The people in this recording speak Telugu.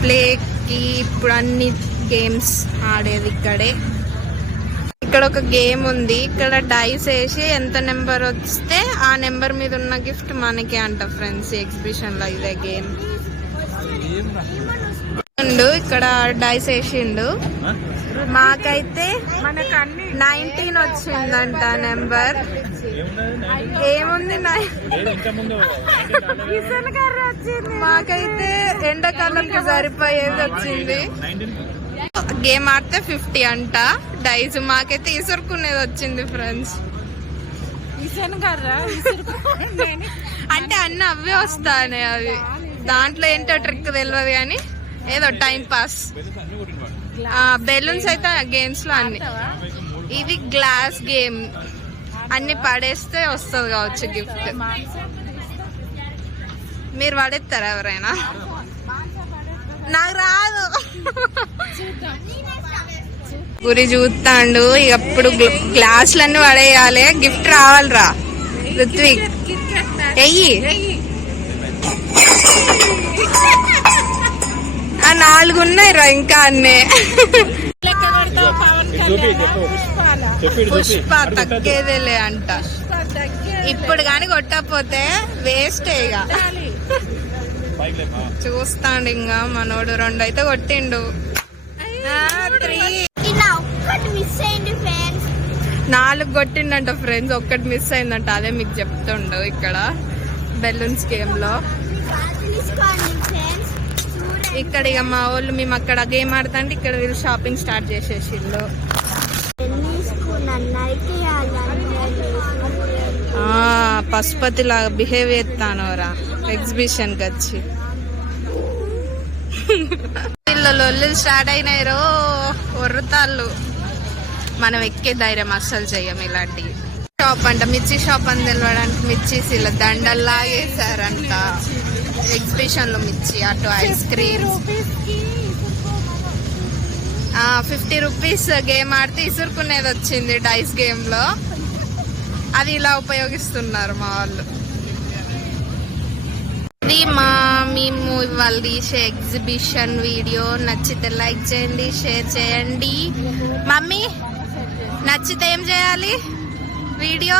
ప్లేకి ఇప్పుడు అన్ని గేమ్స్ ఆడేది ఇక్కడే. ఇక్కడ ఒక గేమ్ ఉంది. ఇక్కడ డైస్ వేసి ఎంత నెంబర్ వస్తే ఆ నెంబర్ మీద ఉన్న గిఫ్ట్ మనకే అంట ఫ్రెండ్స్. ఎగ్జిబిషన్ లో ఇదే గేమ్. ఇక్కడ డైస్ వేసిండు. మాకైతే 19 వచ్చిందంట నెంబర్. ఏముంది మాకైతే ఎండాకాలంకి సరిపోయేది వచ్చింది. గేమ్ ఆడితే 50 అంట డైస్. మాకైతే ఇసురుకునేది వచ్చింది ఫ్రెండ్స్. అంటే అన్ని అవే వస్తాయి. అవి దాంట్లో ఏంటో ట్రిక్ తెలియదు కానీ ఏదో టైం పాస్. బెలూన్స్ అయితే గేమ్స్ లో అన్ని. ఇది గ్లాస్ గేమ్. అన్ని పడేస్తే వస్తుంది కావచ్చు గిఫ్ట్. మీరు పడేస్తారా ఎవరైనా? నాకు రాదు. గురి చూస్తాండు. ఎప్పుడు గ్లాసులన్నీ పడేయాలి. గిఫ్ట్ రావాలిరా ఋత్విక్. ఎయ్యి 4 ఉన్నాయిరా ఇంకా అన్నే. పుష్ప తగ్గేదేలే అంట. ఇప్పుడు గాని కొట్టకపోతే వేస్ట్. ఇక చూస్తాండు. ఇంకా మనోడు 2 అయితే కొట్టిండు. 4 కొట్టిండంట ఫ్రెండ్స్. 1 మిస్ అయిందంట. అదే మీకు చెప్తుండు ఇక్కడ బెలూన్స్ గేమ్ లో. ఇక్కడ ఇక మా వాళ్ళు మేము అక్కడ గేమ్ ఆడుతుంటే ఇక్కడ వీళ్ళు షాపింగ్ స్టార్ట్ చేసేసిళ్ళు. పశుపతి లాగా బిహేవ్ చేస్తానోరా ఎగ్జిబిషన్ కి వచ్చి. లొల్లు స్టార్ట్ అయినాయిరో ఒర్రుతాళ్ళు. మనం ఎక్కే ధైర్యం అస్సలు చెయ్యం ఇలాంటివి. షాప్ అంట మిర్చి షాప్ అని తెలవడానికి మిర్చీస్ ఇలా దండల్లాగేసారంట ఎగ్జిబిషన్ లో. మిర్చి అటు ఐస్ క్రీమ్ 50 రూపీస్ గేమ్ ఆడితే ఇసురుకునేది వచ్చింది డైస్ గేమ్ లో. అది ఇలా ఉపయోగిస్తున్నారు మా వాళ్ళు. ఇది మేము ఇవాళ తీసే ఎగ్జిబిషన్ వీడియో. నచ్చితే లైక్ చేయండి, షేర్ చేయండి. మమ్మీ నచ్చితే ఏం చేయాలి వీడియో?